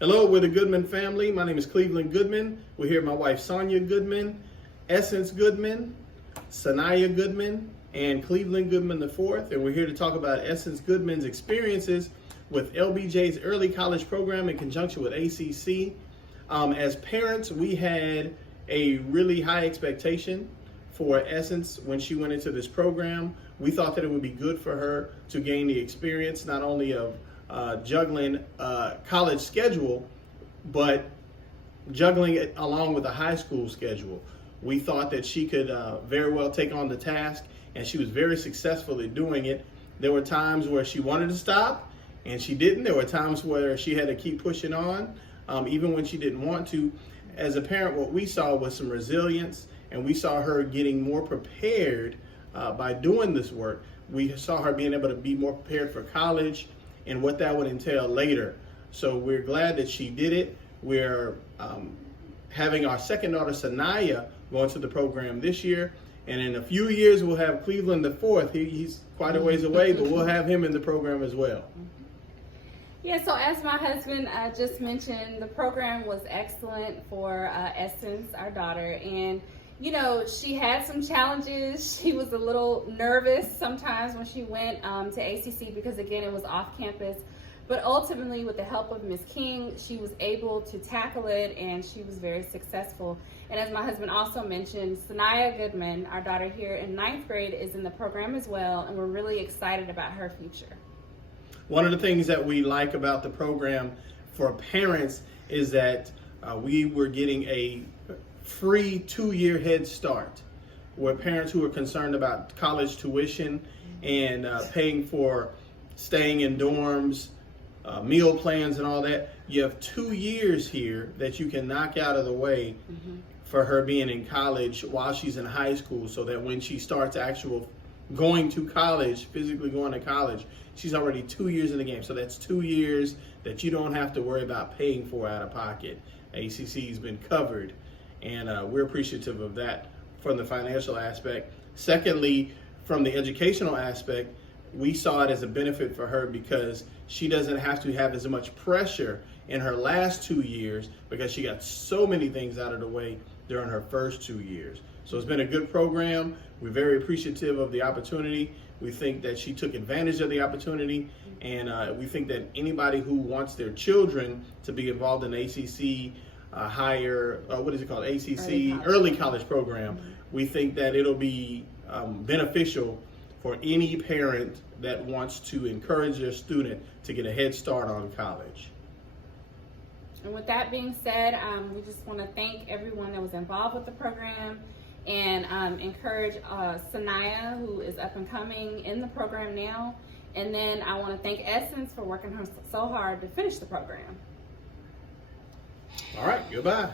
Hello, we're the Goodman family. My name is Cleveland Goodman. We're here with my wife Sonia Goodman, Essence Goodman, Sanaya Goodman, and Cleveland Goodman IV. And we're here to talk about Essence Goodman's experiences with LBJ's early college program in conjunction with ACC. As parents, we had a really high expectation for Essence when she went into this program. We thought that it would be good for her to gain the experience not only of juggling college schedule, but juggling it along with a high school schedule. We thought that she could very well take on the task, and she was very successful at doing it. There were times where she wanted to stop, and she didn't. There were times where she had to keep pushing on, even when she didn't want to. As a parent, what we saw was some resilience, and we saw her getting more prepared by doing this work. We saw her being able to be more prepared for college and what that would entail later. So we're glad that she did it. We're having our second daughter, Sanaya, going to the program this year. And in a few years, we'll have Cleveland IV. He's quite a ways away, but we'll have him in the program as well. Yeah, so as my husband just mentioned, the program was excellent for Essence, our daughter. And you know, she had some challenges. She was a little nervous sometimes when she went to ACC because, again, it was off campus. But ultimately, with the help of Ms. King, she was able to tackle it, and she was very successful. And as my husband also mentioned, Sanaya Goodman, our daughter here in 9th grade, is in the program as well, and we're really excited about her future. One of the things that we like about the program for parents is that we were getting a free 2-year head start, where parents who are concerned about college tuition and paying for staying in dorms, meal plans and all that, you have 2 years here that you can knock out of the way for her being in college while she's in high school, so that when she starts actual going to college, physically going to college, she's already 2 years in the game. So that's 2 years that you don't have to worry about paying for out of pocket. ACC has been covered, and we're appreciative of that from the financial aspect. Secondly, from the educational aspect, we saw it as a benefit for her because she doesn't have to have as much pressure in her last 2 years because she got so many things out of the way during her first 2 years. So it's been a good program. We're very appreciative of the opportunity. We think that she took advantage of the opportunity, and we think that anybody who wants their children to be involved in ACC ACC early college program, we think that it'll be beneficial for any parent that wants to encourage their student to get a head start on college. And with that being said, we just want to thank everyone that was involved with the program and encourage Sanaya, who is up and coming in the program now. And then I want to thank Essence for working so hard to finish the program. All right, goodbye.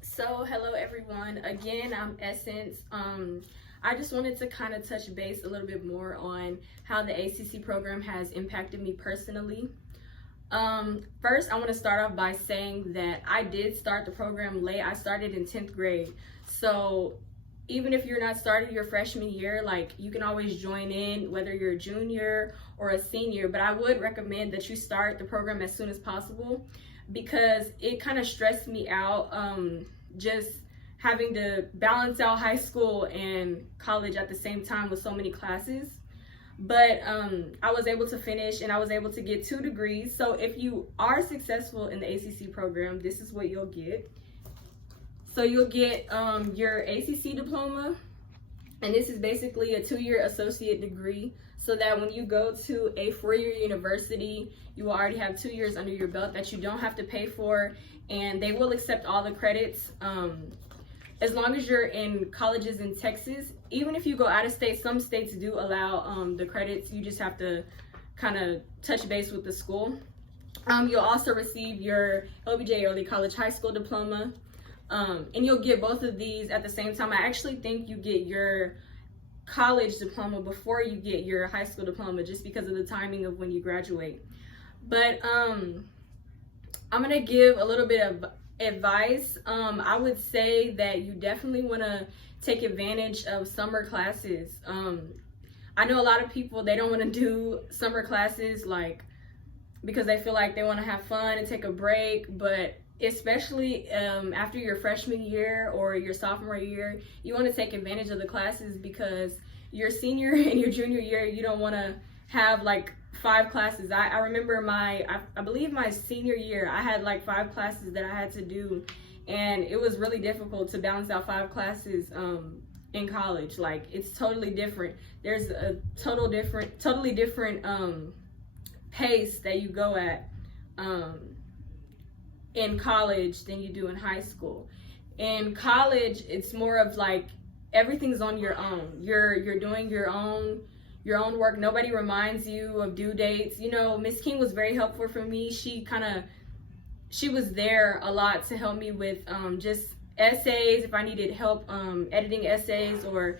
So hello everyone, again I'm Essence. I just wanted to kind of touch base a little bit more on how the ACC program has impacted me personally. First, I want to start off by saying that I did start the program late. I started in 10th grade. So even if you're not starting your freshman year, like, you can always join in, whether you're a junior or a senior. But I would recommend that you start the program as soon as possible, because it kind of stressed me out, just having to balance out high school and college at the same time with so many classes. But I was able to finish, and I was able to get 2 degrees. So if you are successful in the ACC program, this is what you'll get. So you'll get your ACC diploma, and this is basically a 2-year associate degree, so that when you go to a 4-year university, you will already have 2 years under your belt that you don't have to pay for, and they will accept all the credits. As long as you're in colleges in Texas. Even if you go out of state, some states do allow the credits. You just have to kind of touch base with the school. You'll also receive your LBJ Early College High School Diploma, and you'll get both of these at the same time. I actually think you get your college diploma before you get your high school diploma, just because of the timing of when you graduate. But I'm gonna give a little bit of advice. I would say that you definitely want to take advantage of summer classes. I know a lot of people, they don't want to do summer classes like because they feel like they want to have fun and take a break. But especially after your freshman year or your sophomore year, you want to take advantage of the classes, because your senior and your junior year, you don't want to have like 5 classes. I remember I believe my senior year, I had like 5 classes that I had to do, and it was really difficult to balance out 5 classes in college. Like, it's totally different. There's a totally different pace that you go at in college than you do in high school. In college, it's more of like everything's on your own. You're doing your own work. Nobody reminds you of due dates. You know, Miss King was very helpful for me. She was there a lot to help me with just essays, if I needed help editing essays, or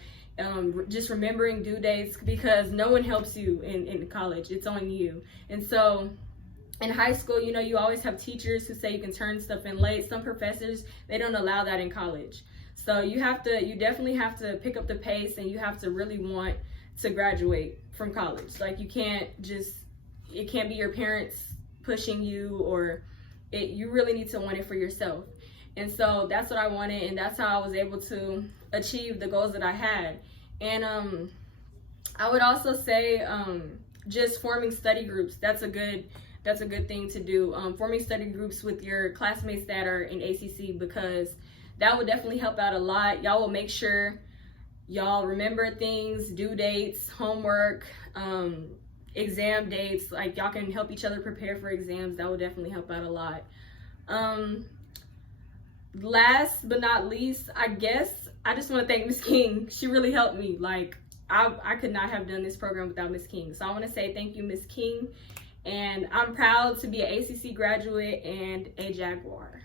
just remembering due dates, because no one helps you in college. It's on you. And so in high school, you know, you always have teachers who say you can turn stuff in late. Some professors, they don't allow that in college. So you definitely have to pick up the pace, and you have to really want to graduate from college. Like, it can't be your parents pushing you, or you really need to want it for yourself. And so that's what I wanted, and that's how I was able to achieve the goals that I had. And I would also say just forming study groups. That's a good thing to do. Forming study groups with your classmates that are in ACC, because that would definitely help out a lot. Y'all will make sure y'all remember things, due dates, homework, exam dates. Like, y'all can help each other prepare for exams. That would definitely help out a lot. Last but not least, I guess I just want to thank Miss King. She really helped me. Like, I could not have done this program without Miss King. So I want to say thank you, Miss King. And I'm proud to be an ACC graduate and a Jaguar.